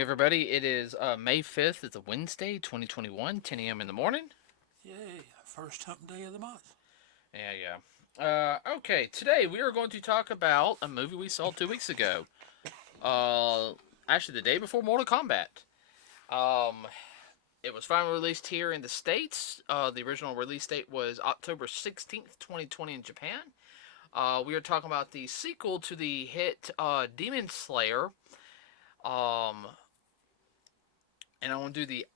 morning, everybody. It is May 5th. It's a Wednesday, 2021, 10 a.m. in the morning. Yay, first hump day of the month. Okay, today we are going to talk about a movie we saw 2 weeks ago. Uh, Actually, the day before Mortal Kombat. Um, it was finally released here in the States. The original release date was October 16th, 2020 in Japan. We are talking about the sequel to the hit Demon Slayer. Um, and I want to do the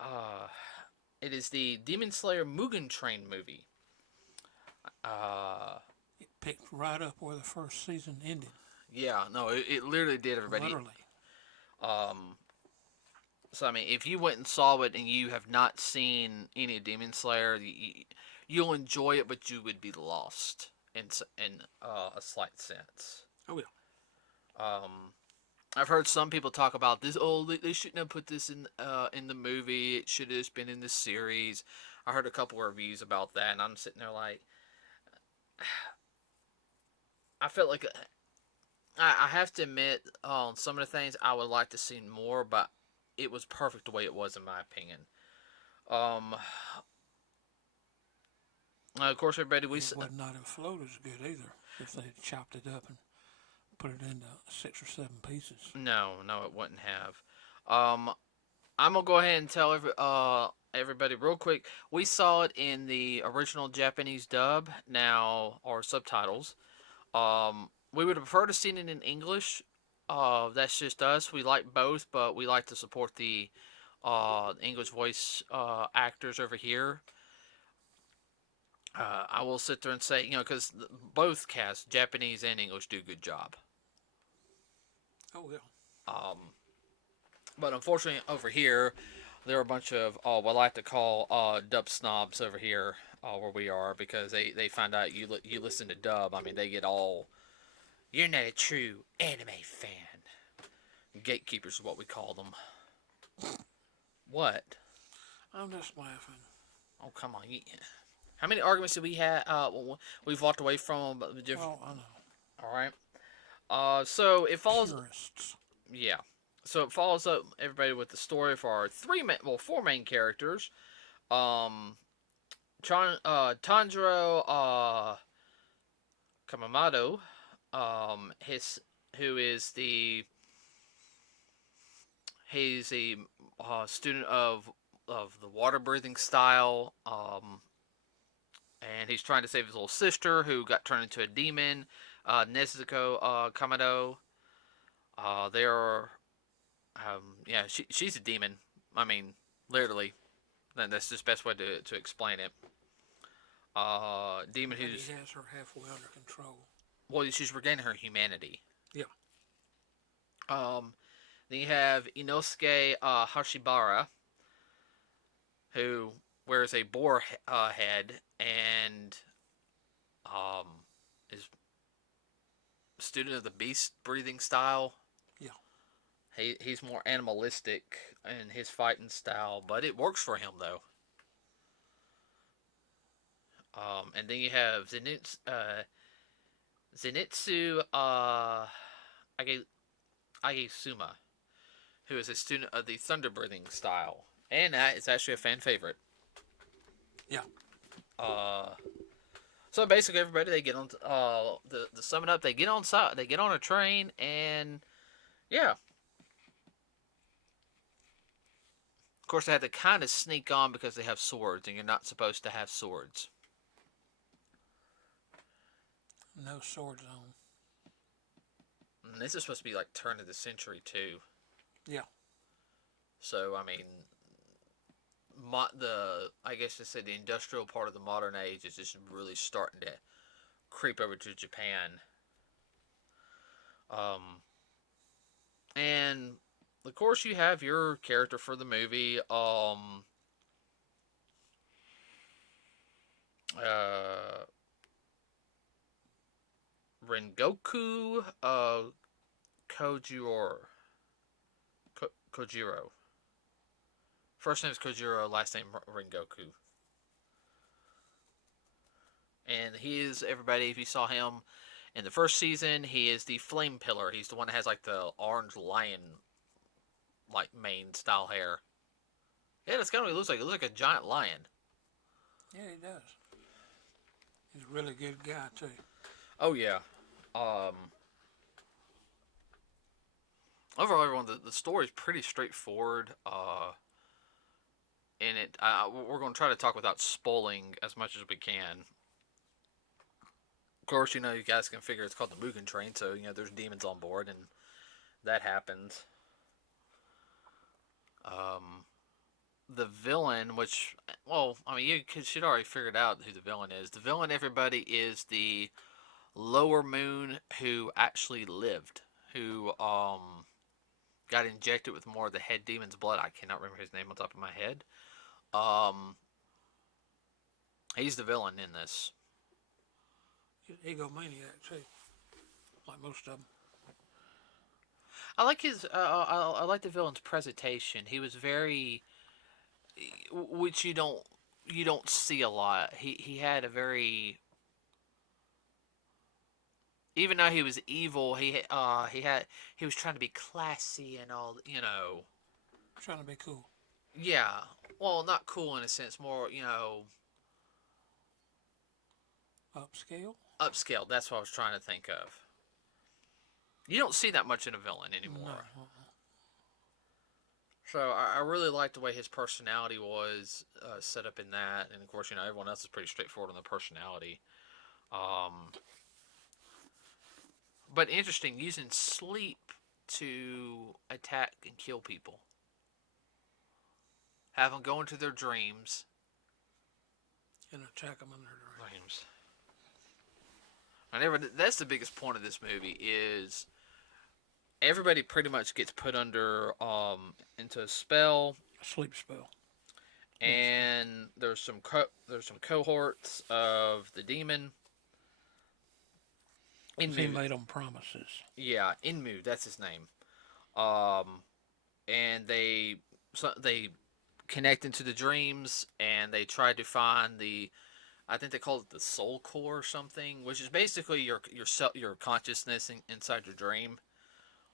uh, it is the Demon Slayer Mugen Train movie. Uh, It picked right up where the first season ended, yeah, no, it literally did, everybody. literally. Um, so I mean, if you went and saw it and you have not seen any Demon Slayer, you'll enjoy it, but you would be lost in a slight sense. Oh yeah. Um, I've heard some people talk about this. Oh, they shouldn't have put this in the movie. It should have just been in the series. I heard a couple reviews about that, and I'm sitting there like, I felt like I have to admit, on some of the things I would like to see more, but it was perfect the way it was in my opinion. Um, of course, everybody we It would not have flowed as good either if they had chopped it up and put it into 6 or 7 pieces. no, it wouldn't have. Um, I'm gonna go ahead and tell everybody real quick. We saw it in the original Japanese dub now or subtitles. We would prefer to see it in English. That's just us. We like both, but we like to support the English voice actors over here. I will sit there and say, because both casts, Japanese and English, do a good job. Oh yeah. Um, but unfortunately, over here, there are a bunch of what I like to call dub snobs over here where we are because they find out you listen to dub. I mean, they get all, you're not a true anime fan. Gatekeepers is what we call them. What? I'm just laughing. Oh, come on. How many arguments did we have? We've walked away from. Oh, I know. All right. So it follows. Purists. Yeah. So it follows up everybody with the story for our four main characters. Um, Tanjiro Kamamoto, his who is the he's a student of the water breathing style. And he's trying to save his little sister who got turned into a demon. Nezuko Kamado. They're yeah, she's a demon. I mean, literally. That's just the best way to explain it. Demon And who's he has her halfway under control. well, she's regaining her humanity. Yeah. Um, then you have Inosuke Hashibara, who wears a boar head and um, is a student of the beast breathing style. Yeah. He's more animalistic in his fighting style, but it works for him though. And then you have Zenitsu Agesuma, who is a student of the thunder breathing style, and that is actually a fan favorite. Yeah. Uh, so basically, everybody they get on the sum it up. They get on side. They get on a train, and yeah. Of course, they have to kind of sneak on because they have swords, and you're not supposed to have swords. No sword zone. And this is supposed to be like turn of the century too. Yeah. So I mean, I guess to say the industrial part of the modern age is just really starting to creep over to Japan. Um, and of course you have your character for the movie. Uh, Rengoku Kojiro. Kojiro. First name is Kojiro, last name Rengoku. And he is, everybody, if you saw him in the first season, he is the Flame Pillar. He's the one that has like the orange lion like mane style hair. Yeah, that's kind of what he looks like. He looks like a giant lion. Yeah, he does. He's a really good guy too. Oh yeah. Overall, everyone, the story is pretty straightforward. In it, we're going to try to talk without spoiling as much as we can. Of course, you guys can figure it's called the Mugen Train, so there's demons on board, and that happens. The villain, which, well, I mean, you should already figured out who the villain is. The villain, everybody, is the lower moon who actually lived, who got injected with more of the head demon's blood. I cannot remember his name on top of my head. He's the villain in this. Egomaniac too, like most of them. I like his. I like the villain's presentation. He was very, which you don't see a lot. He had a very, even though he was evil, he was trying to be classy and all. Trying to be cool. Yeah. Well, not cool in a sense. More Upscale. upscale. That's what I was trying to think of. You don't see that much in a villain anymore. No. So I really liked the way his personality was set up in that, and of course, everyone else is pretty straightforward on the personality. But interesting, using sleep to attack and kill people. Have them go into their dreams. And attack them in their dreams. That's the biggest point of this movie is everybody pretty much gets put under into a spell. A sleep spell. And there's some cohorts of the demon. He made them promises. Yeah, Inmu, that's his name. And they connect into the dreams, and they try to find I think they call it the soul core or something, which is basically your consciousness inside your dream,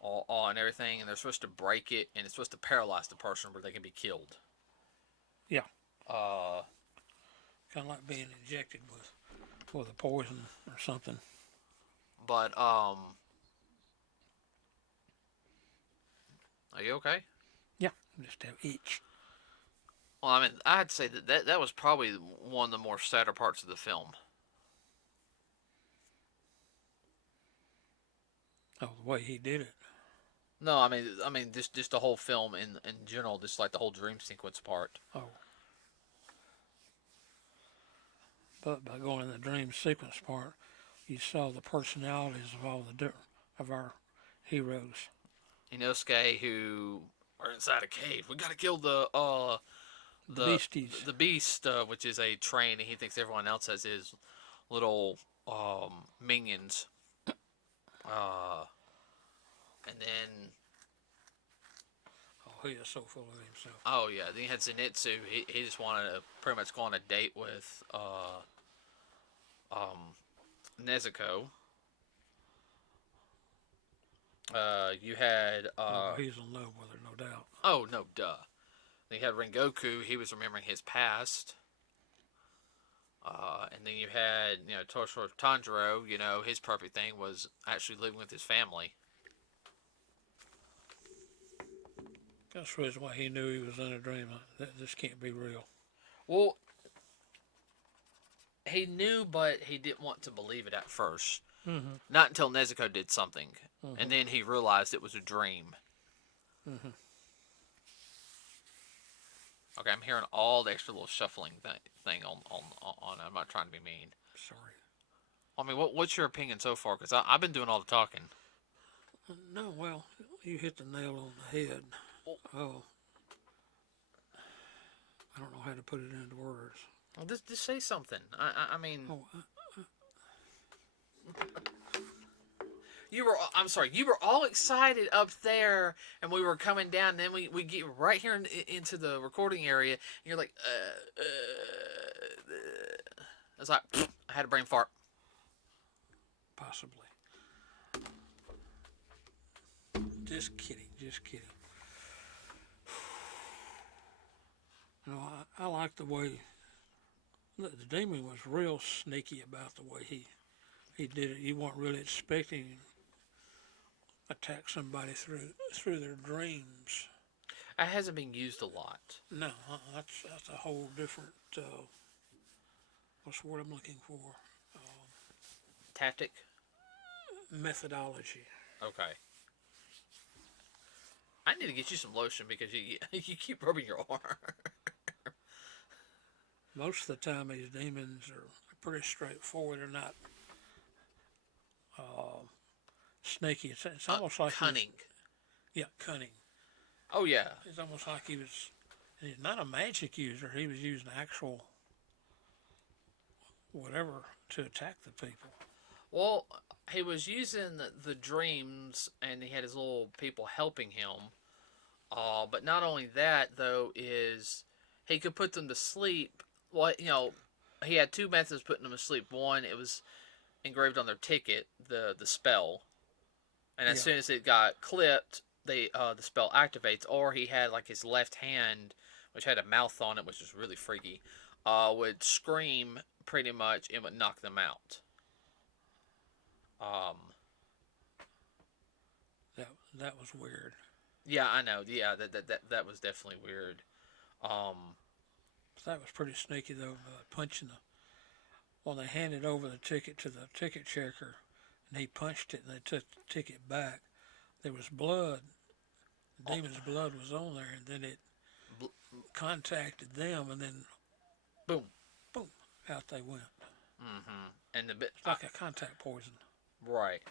all and everything. And they're supposed to break it, and it's supposed to paralyze the person where they can be killed. Yeah. Kind of like being injected with a poison or something. But are you okay? Yeah, just have itch. Well, I mean, I'd say that was probably one of the more sadder parts of the film. Oh, the way he did it. No, I mean, just the whole film in general, just like the whole dream sequence part. Oh. But by going in the dream sequence part, you saw the personalities of all of our heroes. Inosuke, who are inside a cave. We gotta kill the beasties. The beast, which is a train, and he thinks everyone else has his little minions. And then. Oh, he is so full of himself. Oh yeah, then you had Zenitsu. He just wanted to pretty much go on a date with Nezuko. You had he's in love with her, no doubt. Oh no, duh. Then you had Rengoku. He was remembering his past. And then you had Toshiro Tanjiro. His perfect thing was actually living with his family. That's the reason why he knew he was in a dream. This can't be real. Well, he knew, but he didn't want to believe it at first. Mm-hmm. Not until Nezuko did something. Mm-hmm. And then he realized it was a dream. Mm-hmm. Okay, I'm hearing all the extra little shuffling thing on. I'm not trying to be mean. Sorry. I mean, what's your opinion so far? Because I've been doing all the talking. No, well, you hit the nail on the head. Oh, I don't know how to put it into words. Well, just say something. I mean. Oh, I'm sorry. You were all excited up there, and we were coming down. And then we get right here into the recording area, and you're like, It's like I had a brain fart. Possibly. Just kidding. I like the way the demon was real sneaky about the way he did it. You weren't really expecting him to attack somebody through their dreams. It hasn't been used a lot. No, that's a whole different. What's the word I'm looking for? Tactic. Methodology. Okay. I need to get you some lotion because you keep rubbing your arm. Most of the time, these demons are pretty straightforward. They're not snaky. It's almost like Cunning. Yeah, cunning. Oh yeah. It's almost like he's not a magic user. He was using actual whatever to attack the people. Well, he was using the dreams, and he had his little people helping him. But not only that, though, is he could put them to sleep. Well, he had two methods of putting them to sleep. One, it was engraved on their ticket, the spell, and as soon as it got clipped, the spell activates. Or he had like his left hand, which had a mouth on it, which was really freaky, would scream pretty much and would knock them out. That was weird. Yeah, I know. Yeah, that was definitely weird. That was pretty sneaky though. Punching when they handed over the ticket to the ticket checker, and he punched it, and they took the ticket back. There was blood. The demon's blood was on there, and then it contacted them, and then boom, boom, out they went. Mm-hmm. And the bit it's like a contact poison. Right.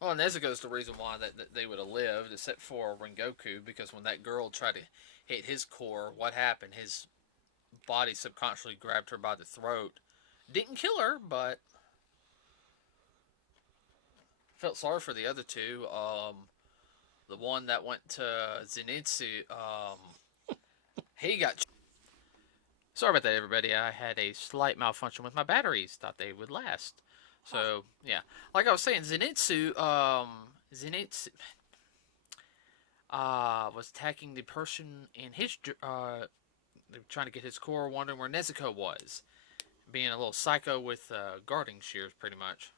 Well, and Nezuko's the reason why that they would have lived, except for Rengoku, because when that girl tried to hit his core, what happened? His body subconsciously grabbed her by the throat. Didn't kill her, but felt sorry for the other two. The one that went to Zenitsu, he got... Sorry about that, everybody. I had a slight malfunction with my batteries. Thought they would last. So, yeah. Like I was saying, Zenitsu was attacking the person in his... trying to get his core, wondering where Nezuko was. Being a little psycho with guarding shears, pretty much.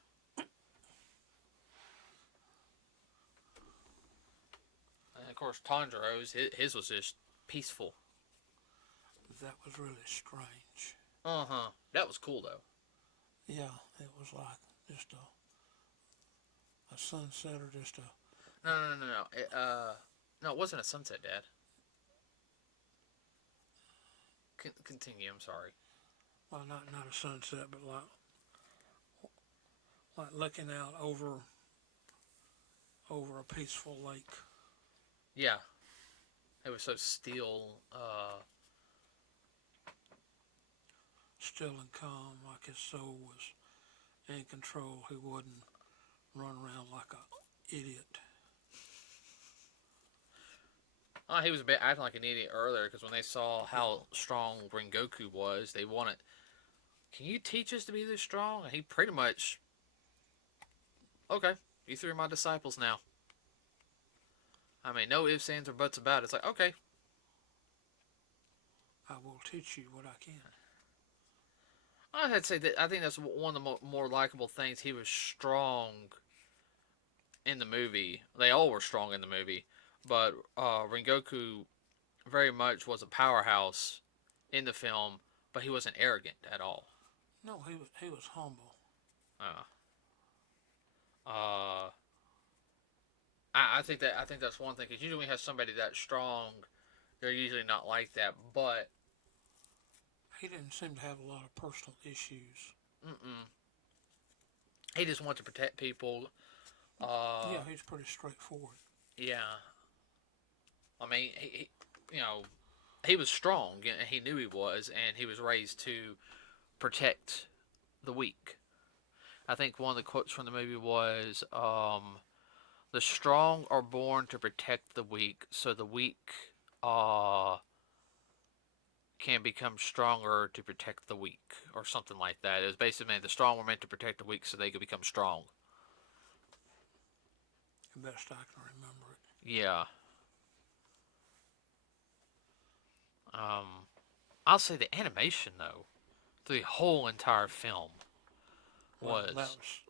And, of course, Tanjiro's, his was just peaceful. That was really strange. Uh-huh. That was cool, though. Yeah, it was like just a sunset or just a... No. No, it wasn't a sunset, Dad. Continue, I'm sorry. Well, not a sunset, but like looking out over a peaceful lake. Yeah. It was so still, still and calm, like his soul was in control. He wouldn't run around like a idiot. He was a bit acting like an idiot earlier, because when they saw how strong Rengoku was, they wanted, can you teach us to be this strong? And he pretty much, okay, you three are my disciples now. I mean, no ifs, ands, or buts about it. It's like, okay. I will teach you what I can. I'd say that I think that's one of the more likable things. He was strong in the movie. They all were strong in the movie. But Rengoku very much was a powerhouse in the film, but he wasn't arrogant at all. No, he was humble. I think that's one thing, because usually when you have somebody that strong, they're usually not like that. But he didn't seem to have a lot of personal issues. He just wanted to protect people. Yeah, he's pretty straightforward. Yeah. I mean, he was strong, and he knew he was, and he was raised to protect the weak. I think one of the quotes from the movie was, the strong are born to protect the weak, so the weak can become stronger to protect the weak, or something like that. It was basically the strong were meant to protect the weak so they could become strong. The best I can remember it. Yeah. I'll say the animation though, the whole entire film Well, was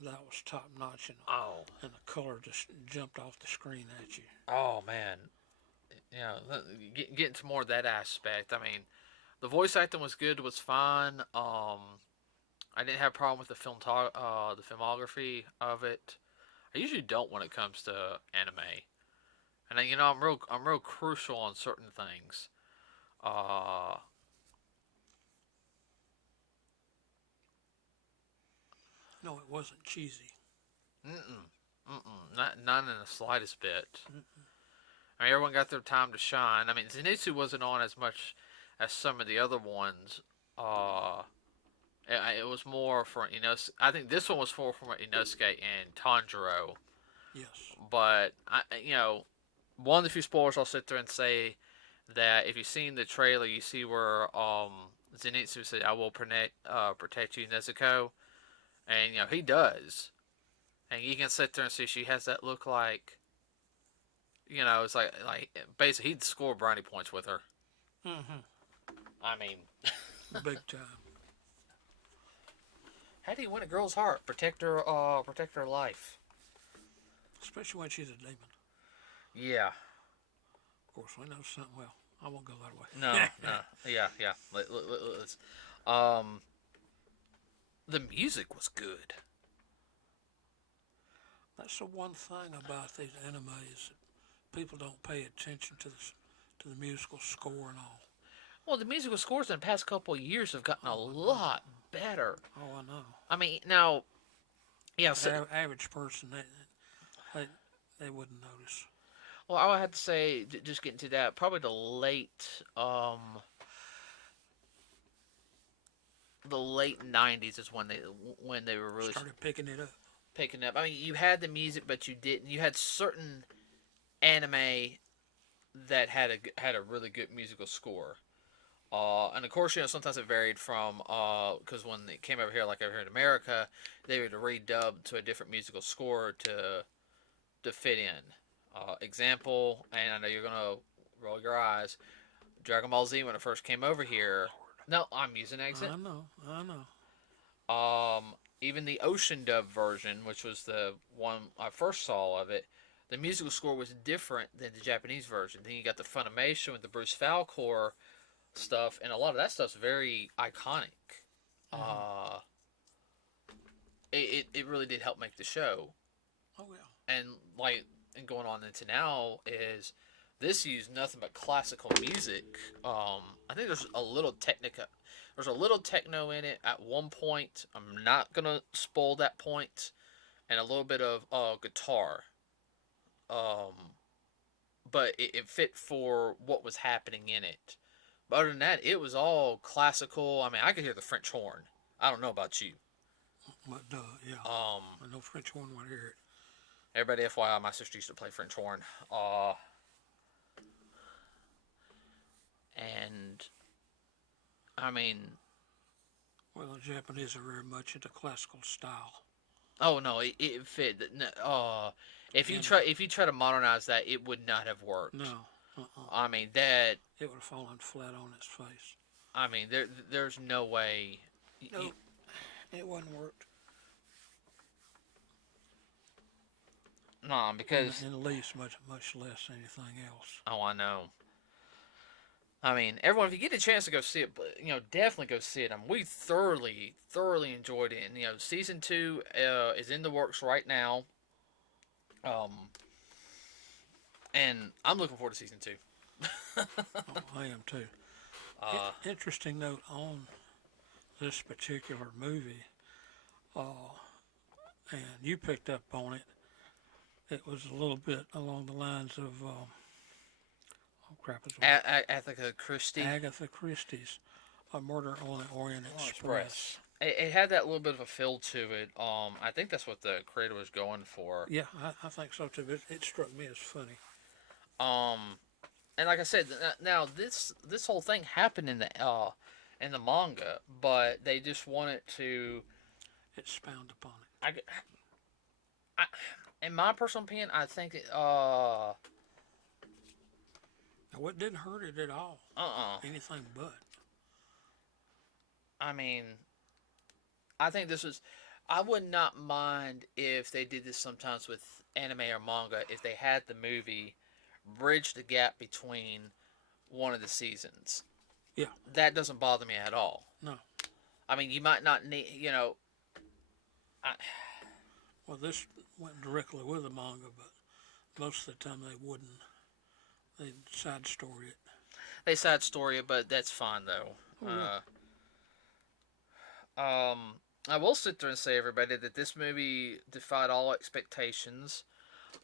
that was top notch, oh and the color just jumped off the screen at you. oh man, you know, getting to more of that aspect. I mean, the voice acting was good, was fine. I didn't have a problem with the filmography of it. I usually don't when it comes to anime, and you know, I'm real crucial on certain things. Uh, No, it wasn't cheesy. not in the slightest bit. I mean, everyone got their time to shine. I mean, Zenitsu wasn't on as much as some of the other ones. Uh, it was more for I think this one was for Inosuke and Tanjiro. Yes. But one of the few spoilers I'll sit there and say that if you've seen the trailer, you see where Zenitsu said, "I will protect you, Nezuko," and he does, and you can sit there and see she has that look like, it's like basically he'd score brownie points with her. Mm-hmm. I mean, Big time. how do you win a girl's heart? Protect her life. Especially when she's a demon. Yeah. Of course, we know something. Well, I won't go that way. No. Yeah. Let's. Um, the music was good. That's the one thing about these animes. People don't pay attention to the musical score and all. Well, the musical scores in the past couple of years have gotten a lot better. Oh, I know. I mean, now, yeah. So, average person, they wouldn't notice. well, I would have to say, just getting to that, probably the late '90s is when they were really started picking it up. Picking up. I mean, you had the music, but you didn't. You had certain anime that had a really good musical score. And of course, sometimes it varied from because when it came over here, like over here in America, they would redub to a different musical score to fit in. Example, and I know you're gonna roll your eyes. Dragon Ball Z when it first came over here. No, I'm using exit. I know. Even the Ocean dub version, which was the one I first saw of it, the musical score was different than the Japanese version. Then you got the Funimation with the Bruce Falcor stuff, and a lot of that stuff's very iconic. Mm-hmm. It really did help make the show. Oh yeah. And going on into now is this used nothing but classical music. I think there's a little technica. There's a little techno in it at one point. I'm not gonna spoil that point, and a little bit of guitar. But it fit for what was happening in it. But other than that, it was all classical. I mean, I could hear the French horn. I don't know about you. But yeah. I know French horn would hear it. Everybody, FYI, my sister used to play French horn. And I mean, well, the Japanese are very much into classical style. Oh no, it fit. If you try to modernize that, it would not have worked. No. I mean that. It would have fallen flat on its face. I mean, there's no way. No, it wouldn't worked. No, because in the least, much less anything else. Oh, I know. I mean, everyone, if you get a chance to go see it, definitely go see it. I mean, we thoroughly enjoyed it, and season 2 is in the works right now. And I'm looking forward to season 2. I am too. Interesting note on this particular movie, and you picked up on it. It was a little bit along the lines of Agatha Christie. Agatha Christie's A Murder on the Orient Express. It had that little bit of a feel to it. I think that's what the creator was going for. Yeah, I think so too. It struck me as funny. And like I said, now this whole thing happened in the manga, but they just wanted to expound upon it. In my personal opinion, I think Now, it didn't hurt it at all. Uh-uh. Anything but. I mean, I think this was. I would not mind if they did this sometimes with anime or manga. If they had the movie bridge the gap between one of the seasons, Yeah. that doesn't bother me at all. No. I mean, you might not need. I, Well, this went directly with the manga, but most of the time they wouldn't. They'd side story it. they side story it, but that's fine though. Oh, yeah. I will sit there and say, everybody, that this movie defied all expectations.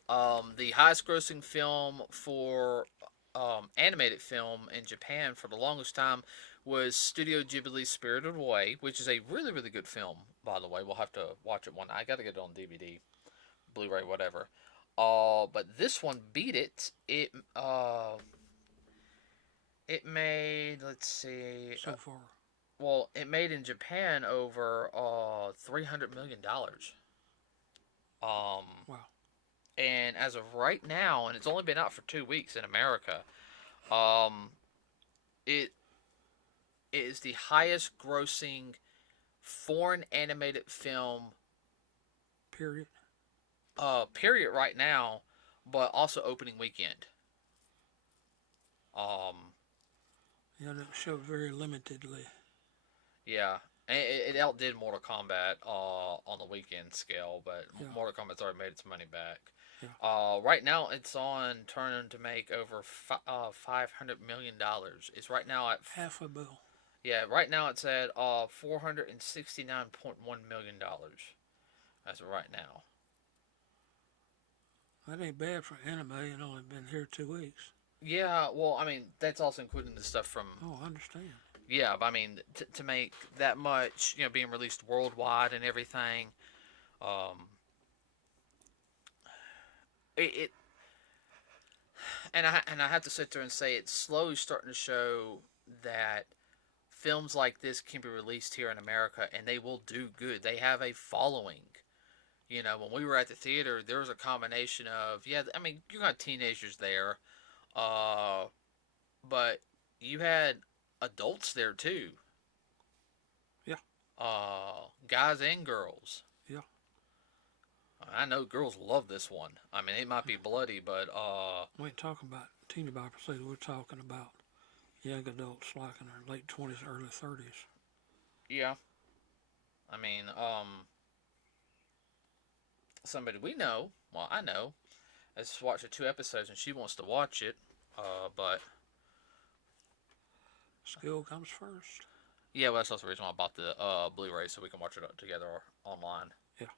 The highest grossing film for animated film in Japan for the longest time was Studio Ghibli's Spirited Away, which is a really, really good film, by the way. We'll have to watch it one night. I got to get it on DVD, Blu-ray, whatever. But this one beat it. It made, let's see. So far. Well, it made in Japan over $300 million. Wow. And as of right now, and it's only been out for 2 weeks in America, it is the highest grossing foreign animated film Period. period right now, but also opening weekend. Yeah, it showed very limitedly. Yeah, and it outdid Mortal Kombat on the weekend scale, but Yeah. Mortal Kombat's already made its money back. Yeah. Right now, it's on turning to make over $500 million. It's right now at Half a bill. yeah. Right now, it's at $469.1 million. As of right now. That ain't bad for anime and only been here 2 weeks. Yeah, well, I mean, that's also including the stuff from. Oh, I understand. Yeah, but I mean, to make that much, being released worldwide and everything, it and I have to sit there and say it's slowly starting to show that films like this can be released here in America and they will do good. They have a following. When we were at the theater, there was a combination of I mean, you got teenagers there, but you had adults there too. Yeah. Guys and girls. Yeah. I know girls love this one. I mean, it might be bloody, but we ain't talking about teeny boppers. We're talking about young adults like in their late 20s, early 30s. Yeah. I mean, somebody we know, well, I know, has watched the 2 episodes and she wants to watch it, but skill comes first. Yeah, well, that's also the reason why I bought the Blu-ray, so we can watch it together online. Yeah.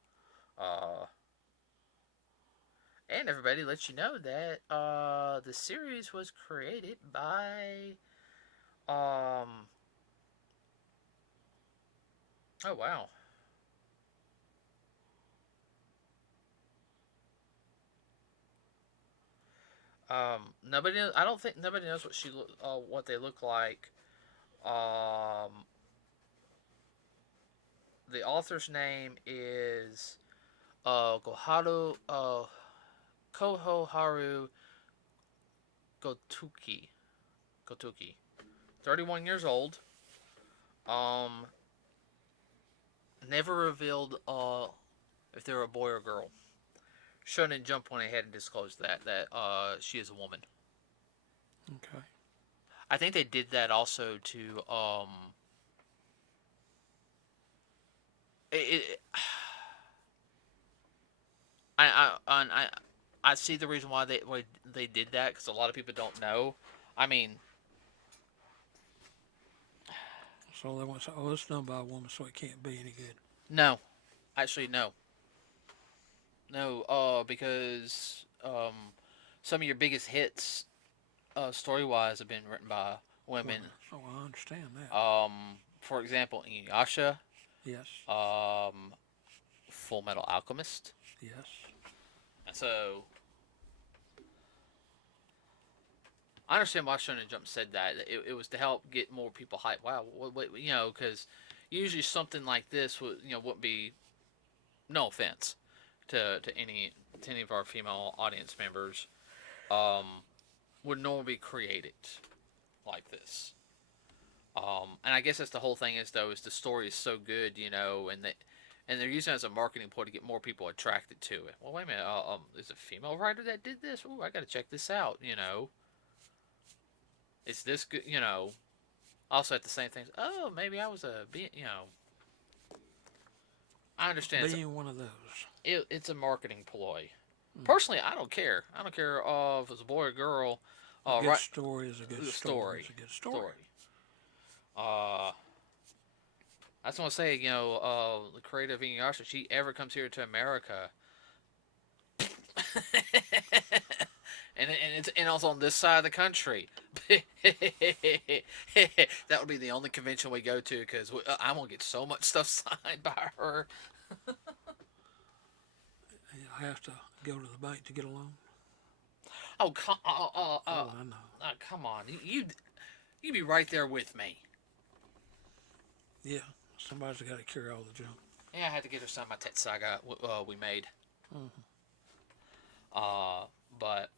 And everybody, let you know that the series was created by oh wow. Nobody knows. I don't think nobody knows what they look like. The author's name is Kohoharu Gotuki. 31 years old. Never revealed if they were a boy or girl. Shonen Jump went ahead and disclosed that she is a woman. Okay. I think they did that also to I see the reason why they did that, because a lot of people don't know. I mean, so they want to say, oh, it's done by a woman, so it can't be any good. No, actually no. No, because some of your biggest hits, story-wise, have been written by women. Well, so I understand that. For example, Inuyasha. Yes. Full Metal Alchemist. Yes. And so, I understand why Shonen Jump said that. It was to help get more people hyped. Wow, because usually something like this wouldn't be. No offense to any of our female audience members, would normally be created like this. And I guess that's the whole thing is though is the story is so good, and they're using it as a marketing point to get more people attracted to it. Well, wait a minute, there's a female writer that did this. Oh, I got to check this out. Is this good? Also at the same thing. Oh, maybe I was I understand. Being one of those. It's a marketing ploy. Personally, I don't care. I don't care if it's a boy or girl. A good story is a good story. It's a good story. I just want to say, the creator of Inuyasha, if she ever comes here to America, and also on this side of the country, that would be the only convention we go to because I'm gonna get so much stuff signed by her. I have to go to the bank to get a loan. Oh, I know. Come on, you be right there with me. Yeah, somebody's got to carry all the junk. Yeah, I had to get her some of my text saga we made. But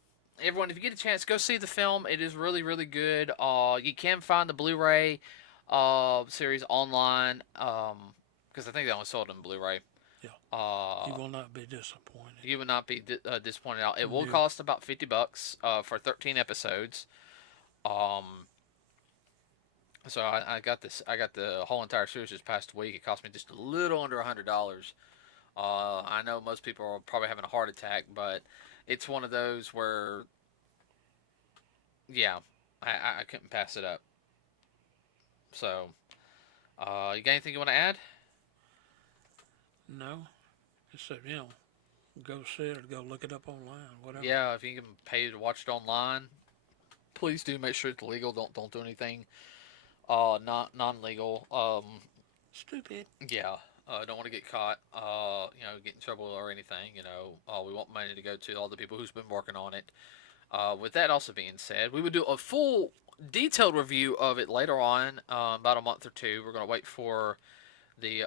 everyone, if you get a chance, go see the film. It is really, really good. You can find the Blu-ray series online because I think they only sold it in Blu-ray. Yeah. You will not be disappointed. You will not be disappointed at all. It will cost about $50 for 13 episodes. So I got this. I got the whole entire series this past week. It cost me just a little under $100. I know most people are probably having a heart attack, but it's one of those where, yeah, I couldn't pass it up. So, you got anything you want to add? No. Just said, go see it or go look it up online, whatever. Yeah, if you can pay to watch it online, please do. Make sure it's legal. Don't do anything not non-legal. Stupid. Yeah. Don't want to get caught, get in trouble or anything. We want money to go to all the people who's been working on it. With that also being said, we would do a full detailed review of it later on, about a month or two. We're going to wait for the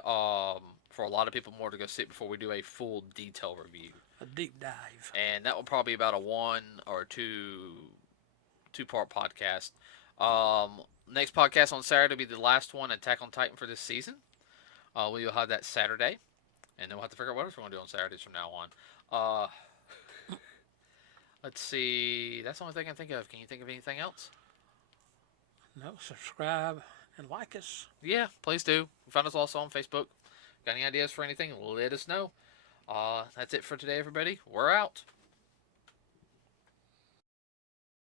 for a lot of people more to go see it before we do a full detailed review. A deep dive. And that will probably be about a 1 or 2-part podcast. Next podcast on Saturday will be the last one, Attack on Titan, for this season. We will have that Saturday, and then we'll have to figure out what else we're going to do on Saturdays from now on. Let's see. That's the only thing I can think of. Can you think of anything else? No. Subscribe and like us. Yeah, please do. Find us also on Facebook. Got any ideas for anything? Let us know. That's it for today, everybody. We're out.